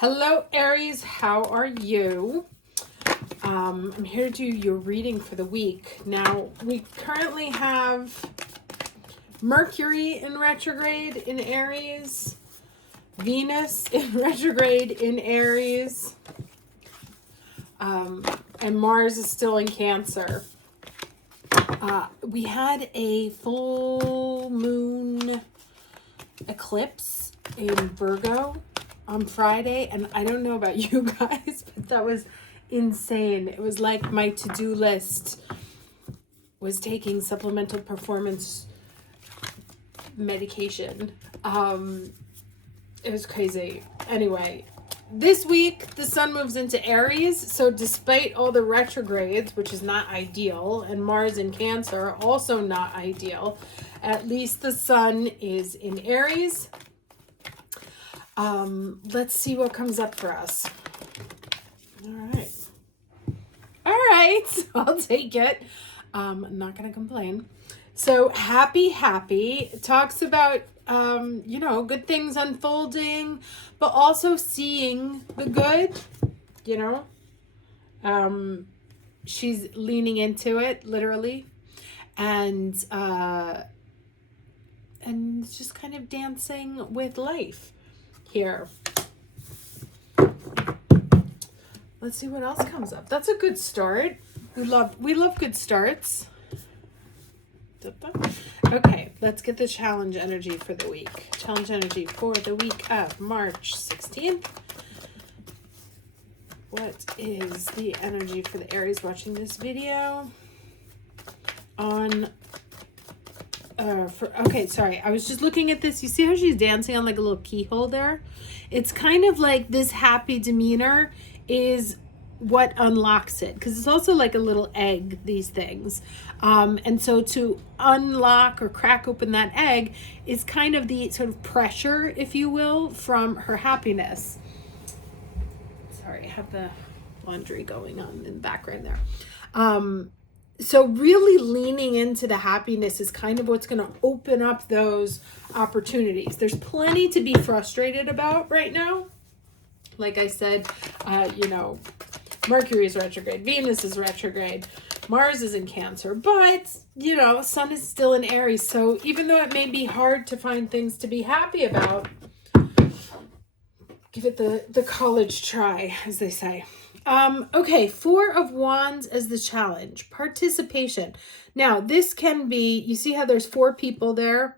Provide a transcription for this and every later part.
Hello, Aries. How are you? I'm here to do your reading for the week. Now, we currently have Mercury in retrograde in Aries, Venus in retrograde in Aries, and Mars is still in Cancer. We had a full moon eclipse in Virgo on Friday, and I don't know about you guys, but that was insane. It was like my to-do list was taking supplemental performance medication. It was crazy. Anyway, this week the sun moves into Aries, so despite all the retrogrades, which is not ideal, and Mars in Cancer, also not ideal, at least the sun is in Aries. Let's see what comes up for us. All right, I'll take it. I'm not going to complain. So happy. It talks about, good things unfolding, but also seeing the good, she's leaning into it literally, and just kind of dancing with life here. Let's see what else comes up. That's a good start. We love good starts. Okay, let's get the challenge energy for the week. Challenge energy for the week of March 16th. What is the energy for the Aries watching this video? I was just looking at this. You see how she's dancing on like a little keyhole there? It's kind of like this happy demeanor is what unlocks it, because it's also like a little egg, these things. And so to unlock or crack open that egg is kind of the sort of pressure, if you will, from her happiness. Sorry, I have the laundry going on in the background there. So really leaning into the happiness is kind of what's going to open up those opportunities. There's plenty to be frustrated about right now. Like I said, Mercury is retrograde, Venus is retrograde, Mars is in Cancer, but, Sun is still in Aries. So even though it may be hard to find things to be happy about, give it the college try, as they say. Okay, Four of Wands as the challenge. Participation. Now, this can be, you see how there's four people there?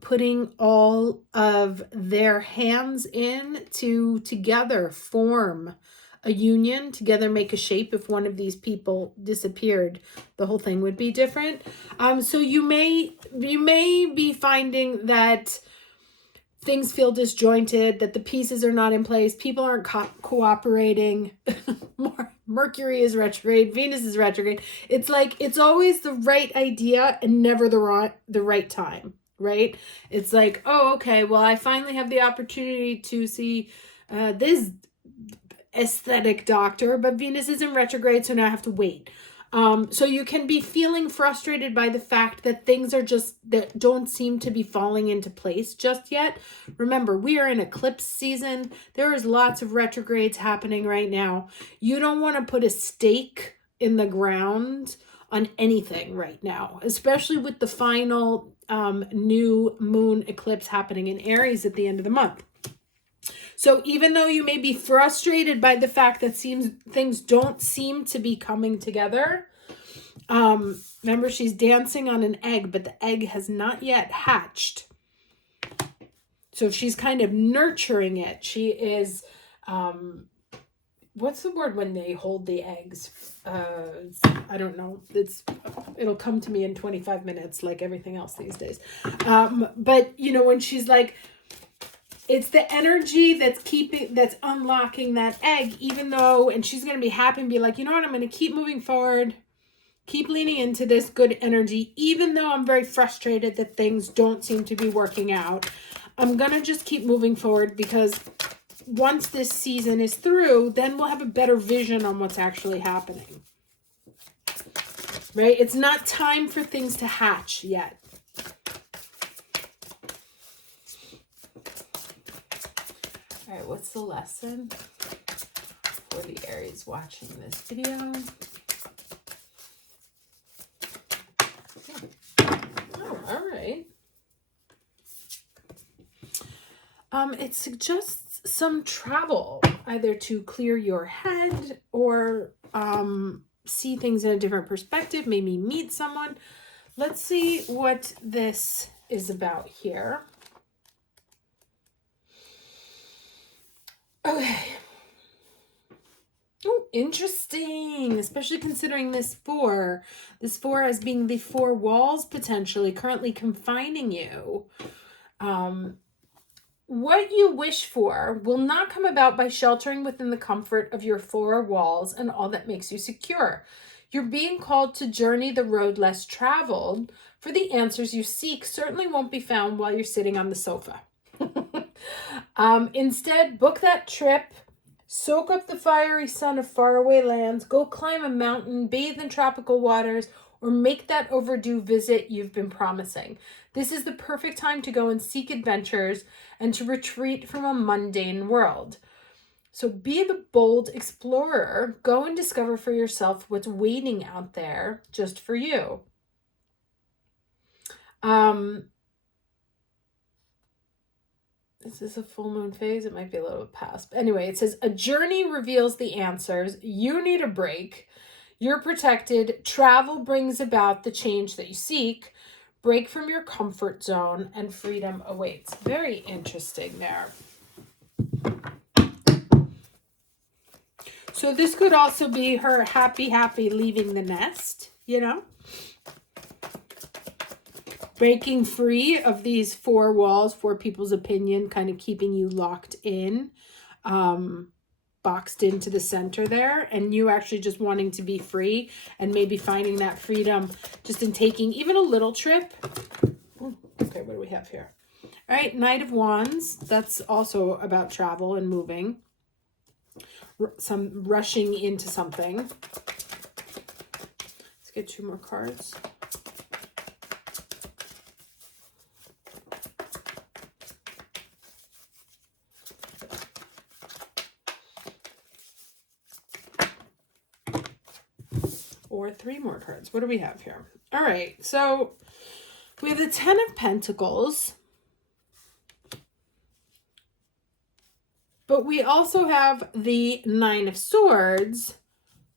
Putting all of their hands in to together form a union, together make a shape. If one of these people disappeared, the whole thing would be different. So you may be finding that things feel disjointed, that the pieces are not in place, people aren't cooperating. Mercury is retrograde, Venus is retrograde. It's like it's always the right idea and never the right time. Right? It's like, oh, okay, well, I finally have the opportunity to see this aesthetic doctor, but Venus is in retrograde, so now I have to wait. So you can be feeling frustrated by the fact that things are that don't seem to be falling into place just yet. Remember, we are in eclipse season. There is lots of retrogrades happening right now. You don't want to put a stake in the ground on anything right now, especially with the final new moon eclipse happening in Aries at the end of the month. So even though you may be frustrated by the fact that things don't seem to be coming together, remember, she's dancing on an egg, but the egg has not yet hatched. So she's kind of nurturing it. She is, what's the word when they hold the eggs? I don't know. It'll come to me in 25 minutes, like everything else these days. But when she's like, it's the energy that's unlocking that egg, even though, and she's going to be happy and be like, you know what, I'm going to keep moving forward, keep leaning into this good energy, even though I'm very frustrated that things don't seem to be working out. I'm going to just keep moving forward, because once this season is through, then we'll have a better vision on what's actually happening. Right? It's not time for things to hatch yet. All right, what's the lesson for the Aries watching this video? Oh, all right. It suggests some travel, either to clear your head or see things in a different perspective, maybe meet someone. Let's see what this is about here. Okay. Oh, interesting, especially considering this four as being the four walls potentially currently confining you. What you wish for will not come about by sheltering within the comfort of your four walls and all that makes you secure. You're being called to journey the road less traveled, for the answers you seek certainly won't be found while you're sitting on the sofa. Instead, book that trip, soak up the fiery sun of faraway lands, go climb a mountain, bathe in tropical waters, or make that overdue visit you've been promising. This is the perfect time to go and seek adventures and to retreat from a mundane world. So be the bold explorer. Go and discover for yourself what's waiting out there just for you. This is a full moon phase. It might be a little bit past. But anyway, it says, a journey reveals the answers. You need a break. You're protected. Travel brings about the change that you seek. Break from your comfort zone and freedom awaits. Very interesting there. So this could also be her happy leaving the nest, you know? Breaking free of these four walls, four people's opinion, kind of keeping you locked in, boxed into the center there, and you actually just wanting to be free and maybe finding that freedom just in taking even a little trip. Okay, what do we have here? All right, Knight of Wands. That's also about travel and moving. Some rushing into something. Let's get two more cards. Or three more cards. What do we have here? All right, so we have the Ten of Pentacles. But we also have the Nine of Swords.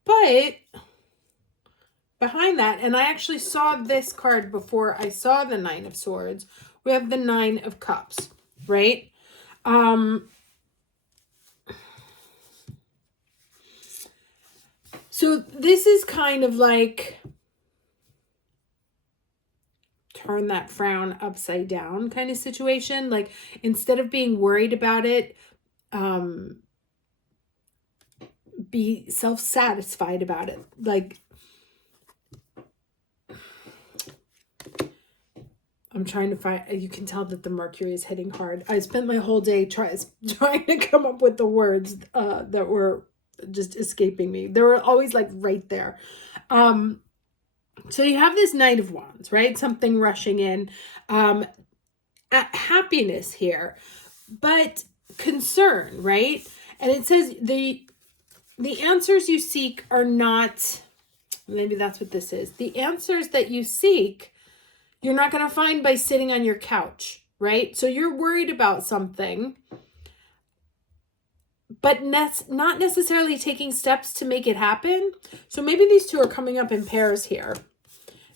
But behind that, and I actually saw this card before I saw the Nine of Swords, we have the Nine of Cups, right? So this is kind of like turn that frown upside down kind of situation. Like instead of being worried about it, be self-satisfied about it. Like I'm trying to find, you can tell that the Mercury is hitting hard. I spent my whole day trying to come up with the words that were just escaping me. They were always like right there. So you have this Knight of Wands, right? Something rushing in. Happiness here, but concern, right? And it says the answers you seek are not, maybe that's what this is. The answers that you seek, you're not going to find by sitting on your couch, right? So you're worried about something, but not necessarily taking steps to make it happen. So maybe these two are coming up in pairs here.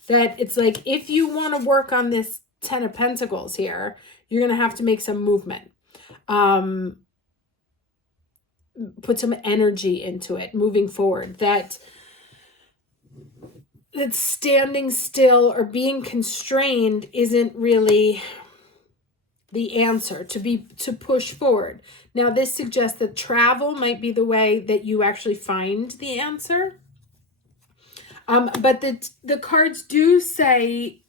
That it's like, if you want to work on this Ten of Pentacles here, you're going to have to make some movement. Put some energy into it, moving forward. That standing still or being constrained isn't really the answer to push forward. Now, this suggests that travel might be the way that you actually find the answer. But the cards do say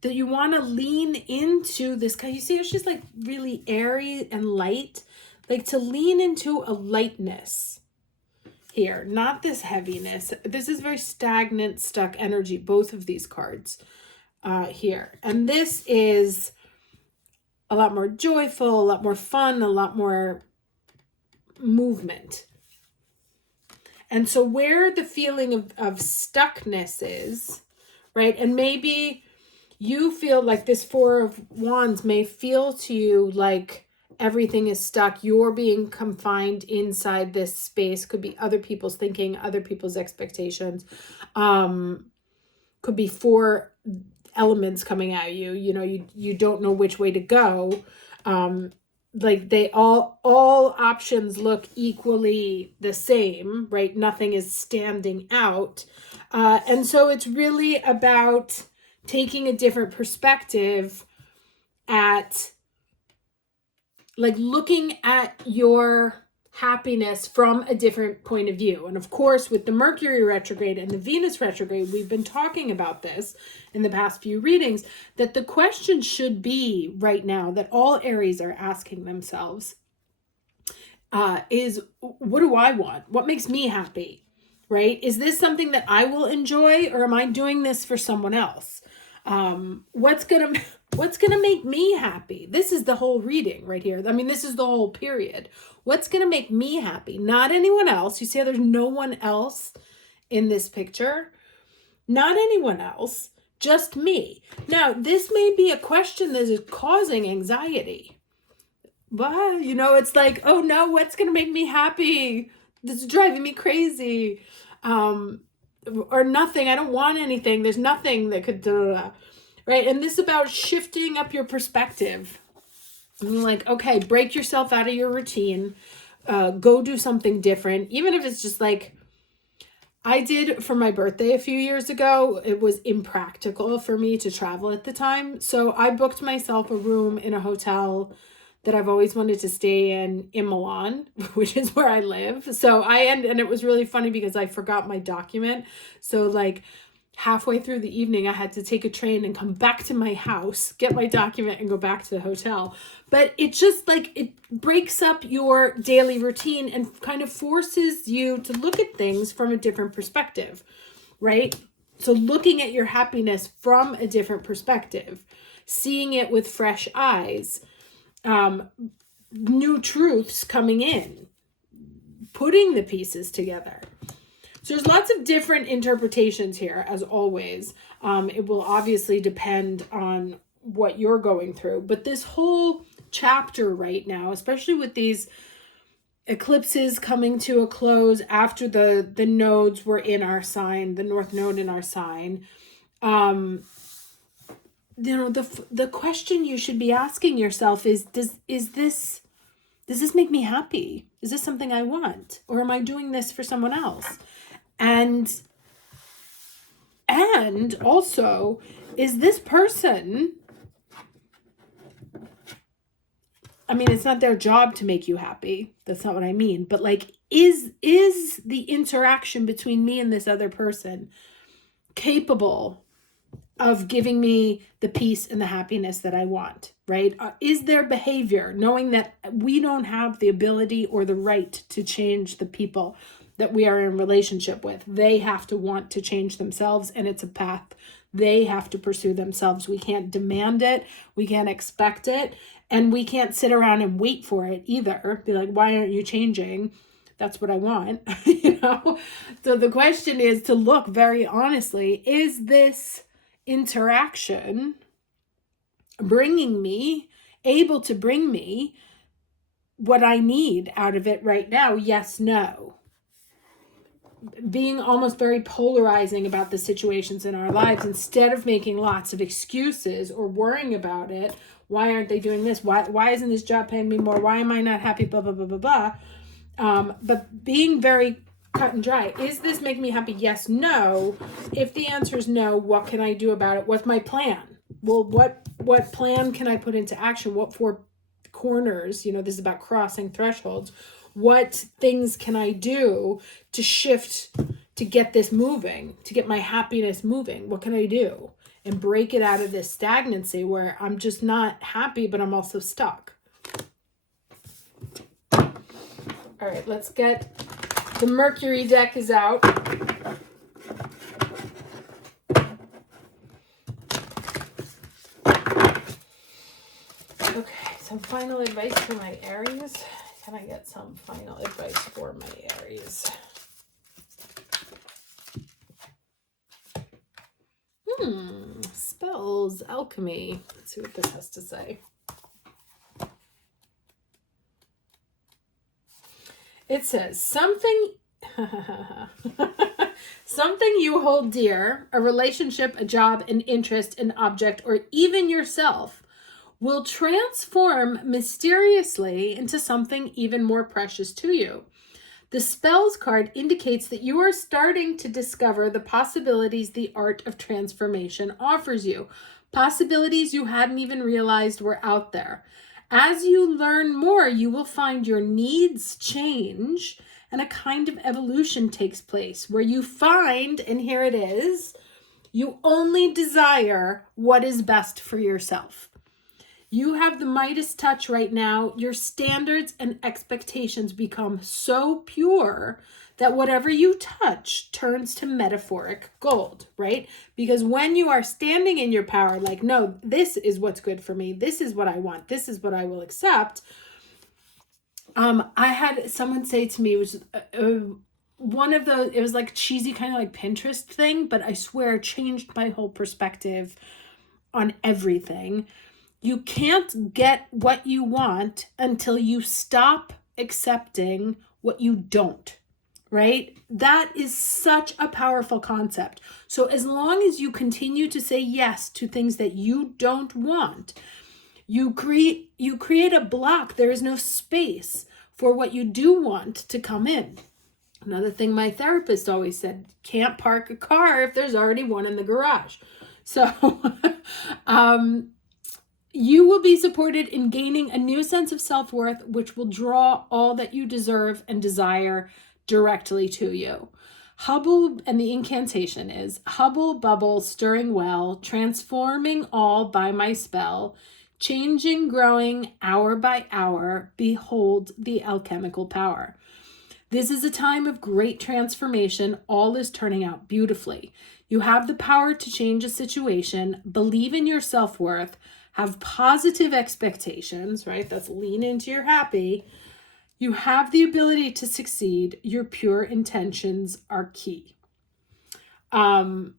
that you want to lean into this guy. You see how she's like really airy and light? Like to lean into a lightness here, not this heaviness. This is very stagnant, stuck energy, both of these cards here. And this is a lot more joyful, a lot more fun, a lot more movement. And so where the feeling of stuckness is, right? And maybe you feel like this Four of Wands may feel to you like everything is stuck. You're being confined inside this space. Could be other people's thinking, other people's expectations. Could be four elements coming at you. You know, you don't know which way to go. Like they all options look equally the same, right? Nothing is standing out. And so it's really about taking a different perspective at, like, looking at your happiness from a different point of view. And of course, with the Mercury retrograde and the Venus retrograde, we've been talking about this in the past few readings, that the question should be right now that all Aries are asking themselves is, what do I want? What makes me happy, right? Is this something that I will enjoy, or am I doing this for someone else? What's gonna make me happy? This is the whole reading right here. I mean, this is the whole period. What's gonna make me happy? Not anyone else. You see how there's no one else in this picture? Not anyone else, just me. Now, this may be a question that is causing anxiety. But, you know, it's like, oh no, what's gonna make me happy? This is driving me crazy. Or nothing. I don't want anything. There's nothing that could do, right? And this is about shifting up your perspective. And like, okay, break yourself out of your routine. Go do something different. Even if it's just like, I did for my birthday a few years ago. It was impractical for me to travel at the time. So I booked myself a room in a hotel that I've always wanted to stay in Milan, which is where I live. So and it was really funny because I forgot my document. So like halfway through the evening, I had to take a train and come back to my house, get my document and go back to the hotel. But it just like, it breaks up your daily routine and kind of forces you to look at things from a different perspective, right? So looking at your happiness from a different perspective, seeing it with fresh eyes, new truths coming in, putting the pieces together. So there's lots of different interpretations here, as always. It will obviously depend on what you're going through. But this whole chapter right now, especially with these eclipses coming to a close after the nodes were in our sign, the North Node in our sign, you know, the question you should be asking yourself is, does this make me happy? Is this something I want? Or am I doing this for someone else? And also, is this person, I mean, it's not their job to make you happy. That's not what I mean. But like, is the interaction between me and this other person capable of giving me the peace and the happiness that I want, right? Is their behavior, knowing that we don't have the ability or the right to change the people that we are in relationship with. They have to want to change themselves, and it's a path they have to pursue themselves. We can't demand it. We can't expect it. And we can't sit around and wait for it either. Be like, why aren't you changing? That's what I want, you know? So the question is to look very honestly, is this interaction able to bring me what I need out of it right now? Yes, no. Being almost very polarizing about the situations in our lives instead of making lots of excuses or worrying about it. Why aren't they doing this? Why isn't this job paying me more? Why am I not happy? Blah, blah, blah, blah, blah. But being very cut and dry. Is this making me happy? Yes, no. If the answer is no, what can I do about it? What's my plan? Well, what plan can I put into action? What four corners? You know, this is about crossing thresholds. What things can I do to shift, to get this moving, to get my happiness moving? What can I do? And break it out of this stagnancy where I'm just not happy, but I'm also stuck. All right, let's get the Mercury deck is out. Okay. some final advice for my Aries? Can I get some final advice for my Aries? Spells, alchemy. Let's see what this has to say. It says, something you hold dear, a relationship, a job, an interest, an object, or even yourself, will transform mysteriously into something even more precious to you. The spells card indicates that you are starting to discover the possibilities the art of transformation offers you, possibilities you hadn't even realized were out there. As you learn more, you will find your needs change and a kind of evolution takes place where you find, and here it is, you only desire what is best for yourself. You have the Midas touch right now. Your standards and expectations become so pure that whatever you touch turns to metaphoric gold, right? Because when you are standing in your power, like, no, this is what's good for me. This is what I want. This is what I will accept. I had someone say to me, which one of those, it was like cheesy kind of like Pinterest thing, but I swear it changed my whole perspective on everything. You can't get what you want until you stop accepting what you don't, right? That is such a powerful concept. So as long as you continue to say yes to things that you don't want, you create a block. There is no space for what you do want to come in. Another thing my therapist always said, can't park a car if there's already one in the garage. So, you will be supported in gaining a new sense of self-worth, which will draw all that you deserve and desire directly to you. Hubble, and the incantation is, Hubble bubble stirring well, transforming all by my spell, changing, growing hour by hour, behold the alchemical power. This is a time of great transformation. All is turning out beautifully. You have the power to change a situation, believe in your self-worth, have positive expectations, right? That's lean into your happy. You have the ability to succeed. Your pure intentions are key. It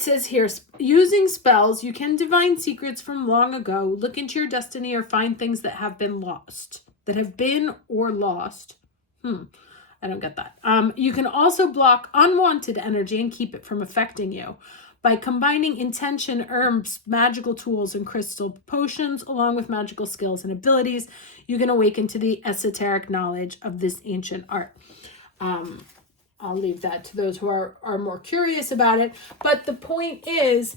says here, using spells, you can divine secrets from long ago, look into your destiny, or find things that have been lost, that have been or lost. I don't get that. You can also block unwanted energy and keep it from affecting you. By combining intention, herbs, magical tools, and crystal potions, along with magical skills and abilities, you can awaken to the esoteric knowledge of this ancient art. I'll leave that to those who are more curious about it. But the point is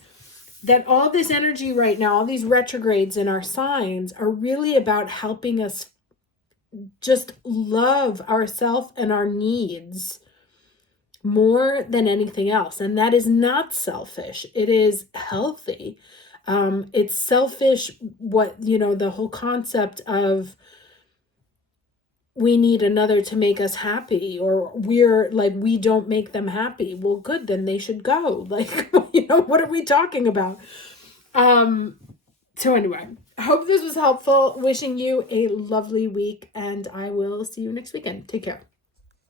that all this energy right now, all these retrogrades in our signs are really about helping us just love ourselves and our needs more than anything else. And that is not selfish. It is healthy. It's selfish the whole concept of we need another to make us happy, or we're like, we don't make them happy. Well, good, then they should go. Like, what are we talking about? So anyway, I hope this was helpful. Wishing you a lovely week, and I will see you next weekend. Take care.